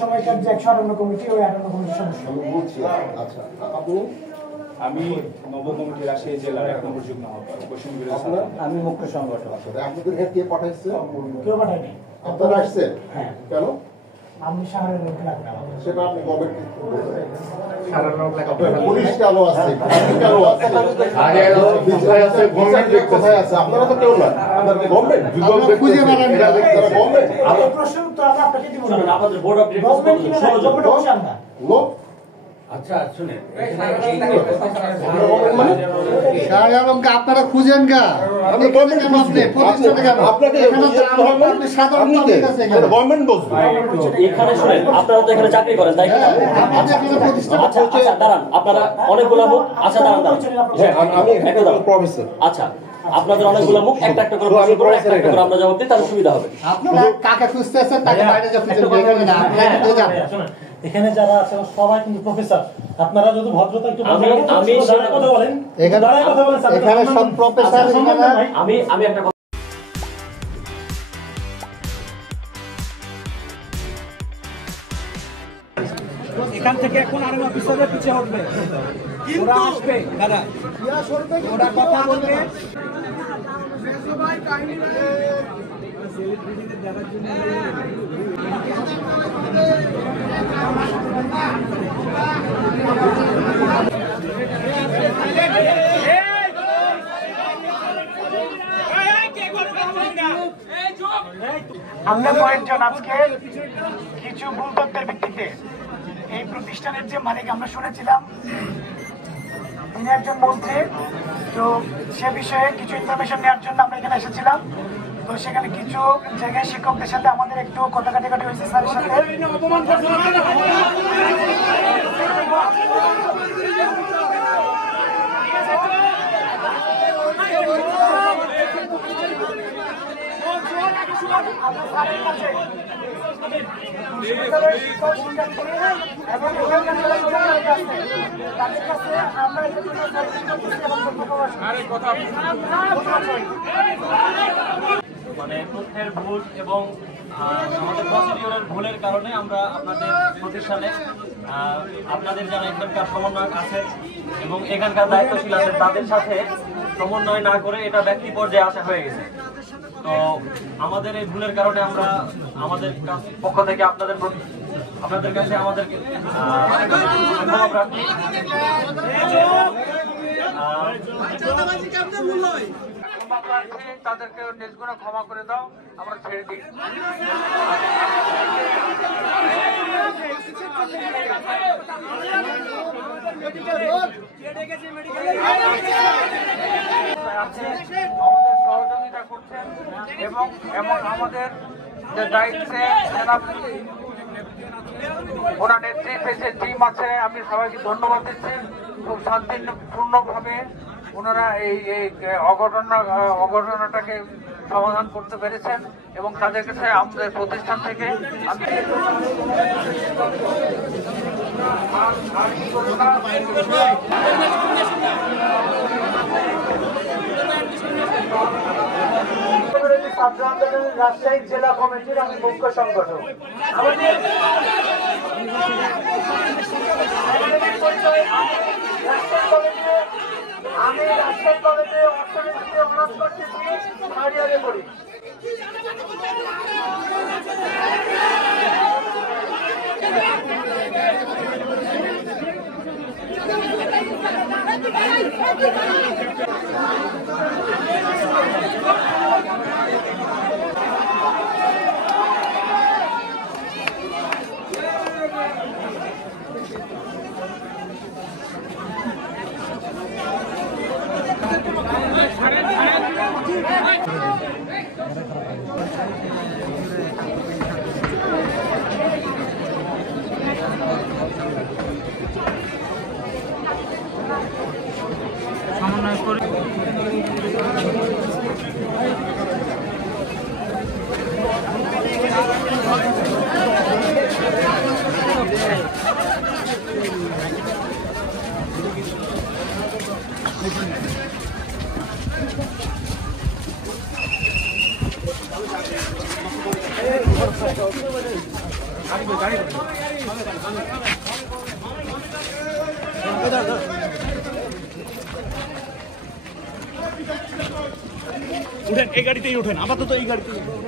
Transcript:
সময়কার যে 158 কমিটি ওই 58 কমিটির সদস্য আমি বলছি। আচ্ছা, আপনি? আমি নব কমিটি রাজশাহী জেলার 1 নম্বর যুগ্ম আহ্বায়ক। আমি মুখ্য সংগঠক। আপনাদের এখানে কে পাঠাইছে? কেউ পাঠায়নি। আপনারা আসছেন? হ্যাঁ। কেন? আমি শাহরের লোক লাগবে না। সেটা আপনি গভর্নমেন্ট শাহরের লোক লাগবে না। পুলিশ কেন আছে? কেন আছে? আগে বিচার আছে, গভর্নমেন্ট কোথায় আছে? আপনারা তো কেউ না। আপনারা গভর্নমেন্ট যুগ খুঁজে বেড়ান। এরা গভর্নমেন্ট। এই প্রশ্নের উত্তর আমরা আপনাকে দিব না। আপনাদের বোর্ড অফ ডিরেক্টরস গভর্নমেন্ট কিনা গভর্নমেন্ট অবশ্যই আমরা। নো। আচ্ছা শুনেন, শাহ আলমকে আপনারা খুঁজেন গা, আমি গভর্নমেন্ট বুঝবে আপনাকে গভর্নমেন্ট বুঝবে এখানে শুনেন, আপনারা তো এখানে চাকরি করেন তাই না? আচ্ছা আচ্ছা দাঁড়ান, আপনারা অনেকগুলো মুখ, আচ্ছা দাঁড়ান আমি প্রফেসর। আচ্ছা আপনাদের অনেকগুলো মুখ, একটা একটা করে প্রশ্ন করে একটা একটা করে আমরা জবাব দিই, তাহলে সুবিধা হবে। আপনারা কাকে খুঁজতেছেন তাকে বাইরে যা খুঁজে বের করে না, আপনারা কিন্তু যান। এখানে যারা আছে সবাই কিন্তু প্রফেসর। আপনারা যদি ভদ্রতা একটু আমি কথা বলেন, এখানে সব প্রফেসর। আমি একটা এখান থেকে এখন আরো অফিসাররা পিছিয়ে হটবে, ওরা আসবে, দাদা ওরা কথা বলবে। আমরা কয়েকজন আজকে কিছু ভুল তথ্যের ভিত্তিতে এই প্রতিষ্ঠানের যে মালিক আমরা শুনেছিলাম তিনি একজন মন্ত্রী, তো সে বিষয়ে কিছু ইনফরমেশন নেওয়ার জন্য আমরা এখানে এসেছিলাম। তো সেখানে কিছু জায়গায় শিক্ষকদের সাথে আমাদের একটু কথা কাটাকাটি হয়েছে স্যারের সাথে। মানে তথ্যের ভুল এবং আমাদের প্রসিডিউরের ভুলের কারণে আমরা আপনাদের প্রতিষ্ঠানে আপনাদের যারা এখানকার সমন্বয়ক আছেন এবং এখানকার দায়িত্বশীল আছেন তাদের সাথে সমন্বয় না করে এটা ব্যক্তি পর্যায়ে আসা হয়ে গেছে। তো আমাদের এই ভুলের কারণে আমরা আমাদের পক্ষ থেকে আপনাদের কাছে আমাদেরকে ক্ষমা প্রার্থী। তাদেরকে নিজগুলো ক্ষমা করে দাও, আমরা ছেড়ে দিই। আমাদের সহযোগিতা করছেন এবং আমাদের যে দায়িত্বে ওনার নেতৃত্বে যে টিম আছে, আমি সবাইকে ধন্যবাদ দিচ্ছি। খুব শান্তিপূর্ণভাবে ওনারা এই অঘটনাটাকে সমাধান করতে পেরেছেন এবং তাদের কাছে আমাদের প্রতিষ্ঠান থেকে আমি ছাত্র আন্দোলনের রাজশাহী জেলা কমিটির আমি মুখ্য সংগঠক। আমি রাজশাহী কলেজে অর্থনীতিতে অনার্স করতেছি, থার্ড ইয়ারে পড়ি। সমন্বয় করে উঠেন, এই গাড়িতেই উঠেন, আপাতত এই গাড়িতেই উঠেন।